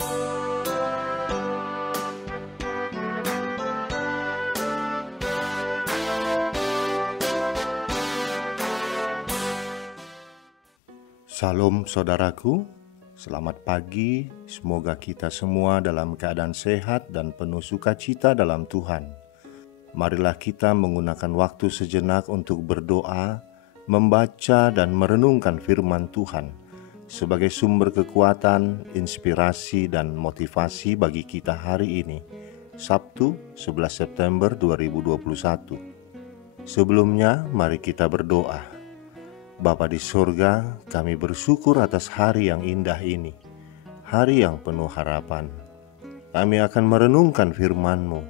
Salam saudaraku, selamat pagi. Semoga kita semua dalam keadaan sehat dan penuh sukacita dalam Tuhan. Marilah kita menggunakan waktu sejenak untuk berdoa, membaca dan merenungkan firman Tuhan sebagai sumber kekuatan, inspirasi dan motivasi bagi kita hari ini, Sabtu 11 September 2021. Sebelumnya, mari kita berdoa. Bapa di surga, kami bersyukur atas hari yang indah ini, hari yang penuh harapan. Kami akan merenungkan firman-Mu.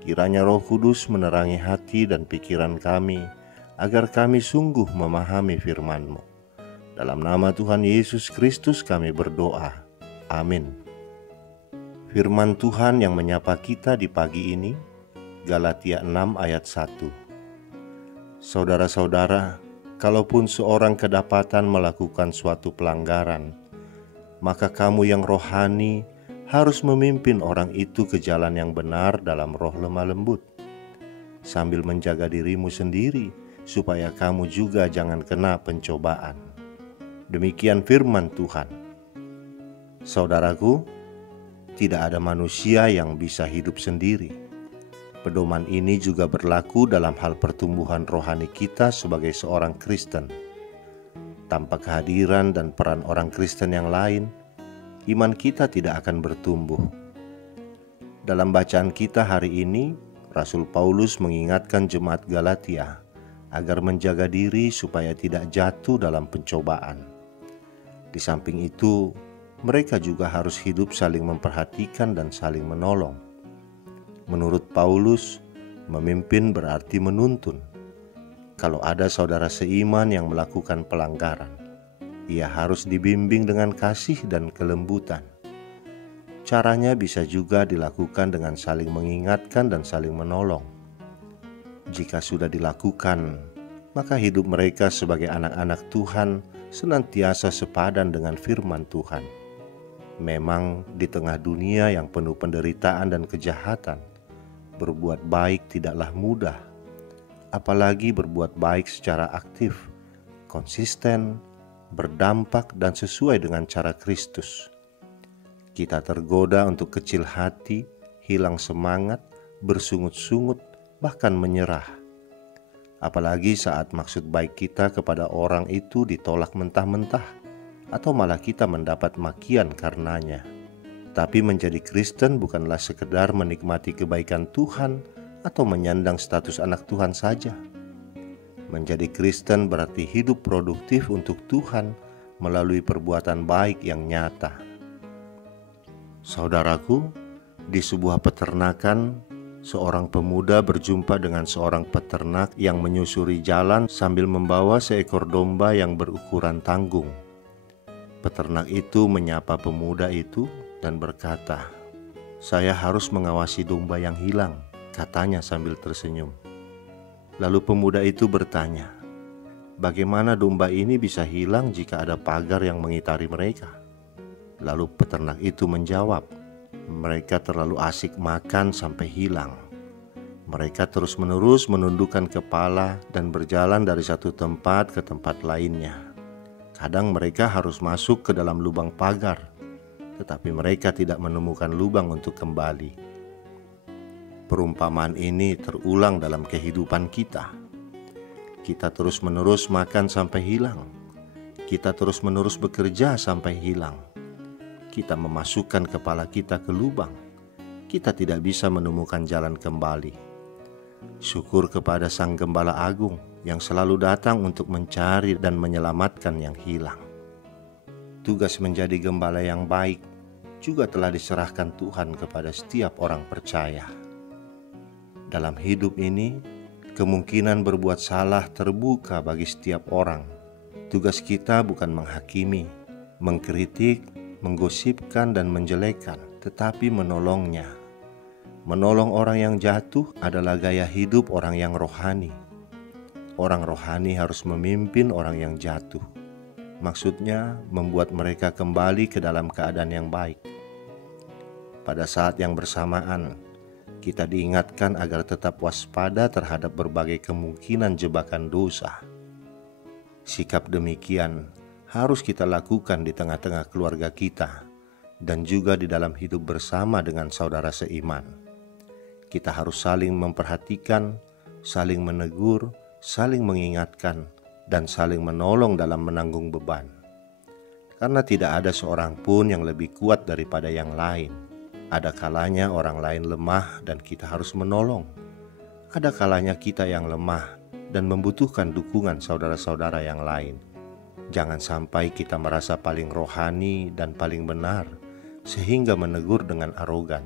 Kiranya Roh Kudus menerangi hati dan pikiran kami, agar kami sungguh memahami firman-Mu. Dalam nama Tuhan Yesus Kristus kami berdoa. Amin. Firman Tuhan yang menyapa kita di pagi ini, Galatia 6 ayat 1. Saudara-saudara, kalaupun seorang kedapatan melakukan suatu pelanggaran, maka kamu yang rohani harus memimpin orang itu ke jalan yang benar dalam roh lemah lembut, sambil menjaga dirimu sendiri, supaya kamu juga jangan kena pencobaan. Demikian firman Tuhan. Saudaraku, tidak ada manusia yang bisa hidup sendiri. Pedoman ini juga berlaku dalam hal pertumbuhan rohani kita sebagai seorang Kristen. Tanpa kehadiran dan peran orang Kristen yang lain, iman kita tidak akan bertumbuh. Dalam bacaan kita hari ini, Rasul Paulus mengingatkan jemaat Galatia agar menjaga diri supaya tidak jatuh dalam pencobaan. Di samping itu, mereka juga harus hidup saling memperhatikan dan saling menolong. Menurut Paulus, memimpin berarti menuntun. Kalau ada saudara seiman yang melakukan pelanggaran, ia harus dibimbing dengan kasih dan kelembutan. Caranya bisa juga dilakukan dengan saling mengingatkan dan saling menolong. Jika sudah dilakukan, maka hidup mereka sebagai anak-anak Tuhan senantiasa sepadan dengan firman Tuhan. Memang di tengah dunia yang penuh penderitaan dan kejahatan, berbuat baik tidaklah mudah, apalagi berbuat baik secara aktif, konsisten, berdampak dan sesuai dengan cara Kristus. Kita tergoda untuk kecil hati, hilang semangat, bersungut-sungut, bahkan menyerah. Apalagi saat maksud baik kita kepada orang itu ditolak mentah-mentah, atau malah kita mendapat makian karenanya. Tapi menjadi Kristen bukanlah sekedar menikmati kebaikan Tuhan atau menyandang status anak Tuhan saja. Menjadi Kristen berarti hidup produktif untuk Tuhan melalui perbuatan baik yang nyata. Saudaraku, di sebuah peternakan, seorang pemuda berjumpa dengan seorang peternak yang menyusuri jalan sambil membawa seekor domba yang berukuran tanggung. Peternak itu menyapa pemuda itu dan berkata, "Saya harus mengawasi domba yang hilang," katanya sambil tersenyum. Lalu pemuda itu bertanya, "Bagaimana domba ini bisa hilang jika ada pagar yang mengitari mereka?" Lalu peternak itu menjawab, "Mereka terlalu asik makan sampai hilang. Mereka terus-menerus menundukkan kepala dan berjalan dari satu tempat ke tempat lainnya. Kadang mereka harus masuk ke dalam lubang pagar, tetapi mereka tidak menemukan lubang untuk kembali." Perumpamaan ini terulang dalam kehidupan kita. Kita terus-menerus makan sampai hilang. Kita terus-menerus bekerja sampai hilang. Kita memasukkan kepala kita ke lubang. Kita tidak bisa menemukan jalan kembali. Syukur kepada Sang Gembala Agung yang selalu datang untuk mencari dan menyelamatkan yang hilang. Tugas menjadi gembala yang baik juga telah diserahkan Tuhan kepada setiap orang percaya. Dalam hidup ini, kemungkinan berbuat salah terbuka bagi setiap orang. Tugas kita bukan menghakimi, mengkritik, menggosipkan dan menjelekkan, tetapi menolongnya. Menolong orang yang jatuh adalah gaya hidup orang yang rohani. Orang rohani harus memimpin orang yang jatuh. Maksudnya membuat mereka kembali ke dalam keadaan yang baik. Pada saat yang bersamaan, kita diingatkan agar tetap waspada terhadap berbagai kemungkinan jebakan dosa. Sikap demikian harus kita lakukan di tengah-tengah keluarga kita dan juga di dalam hidup bersama dengan saudara seiman. Kita harus saling memperhatikan, saling menegur, saling mengingatkan, dan saling menolong dalam menanggung beban. Karena tidak ada seorang pun yang lebih kuat daripada yang lain. Ada kalanya orang lain lemah dan kita harus menolong. Ada kalanya kita yang lemah dan membutuhkan dukungan saudara-saudara yang lain. Jangan sampai kita merasa paling rohani dan paling benar sehingga menegur dengan arogan.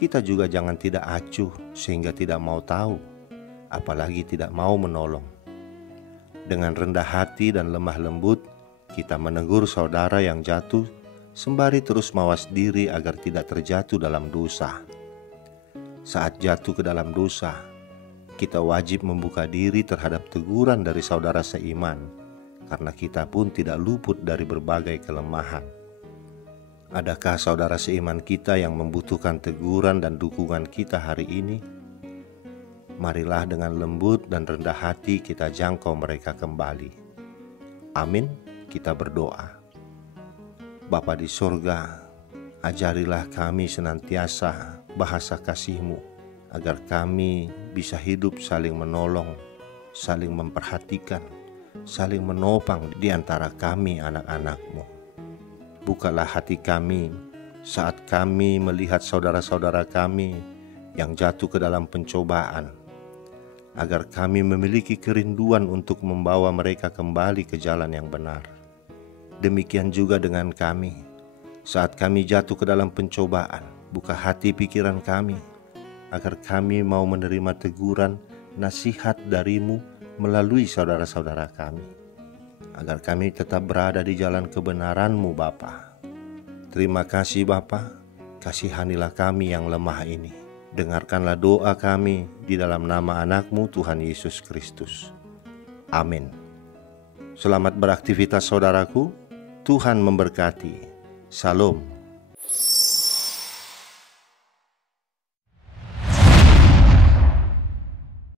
Kita juga jangan tidak acuh sehingga tidak mau tahu, apalagi tidak mau menolong. Dengan rendah hati dan lemah lembut, kita menegur saudara yang jatuh sembari terus mawas diri agar tidak terjatuh dalam dosa. Saat jatuh ke dalam dosa, kita wajib membuka diri terhadap teguran dari saudara seiman, karena kita pun tidak luput dari berbagai kelemahan. Adakah saudara seiman kita yang membutuhkan teguran dan dukungan kita hari ini? Marilah dengan lembut dan rendah hati kita jangkau mereka kembali. Amin, kita berdoa. Bapa di sorga, ajarilah kami senantiasa bahasa kasih-Mu, agar kami bisa hidup saling menolong, saling memperhatikan, saling menopang di antara kami anak-anak-Mu. Bukalah hati kami saat kami melihat saudara-saudara kami yang jatuh ke dalam pencobaan, agar kami memiliki kerinduan untuk membawa mereka kembali ke jalan yang benar. Demikian juga dengan kami, saat kami jatuh ke dalam pencobaan, buka hati pikiran kami, agar kami mau menerima teguran, nasihat dari-Mu melalui saudara-saudara kami, agar kami tetap berada di jalan kebenaran-Mu Bapa. Terima kasih Bapa, kasihanilah kami yang lemah ini. Dengarkanlah doa kami di dalam nama anak-Mu Tuhan Yesus Kristus. Amin. Selamat beraktivitas saudaraku, Tuhan memberkati. Salam.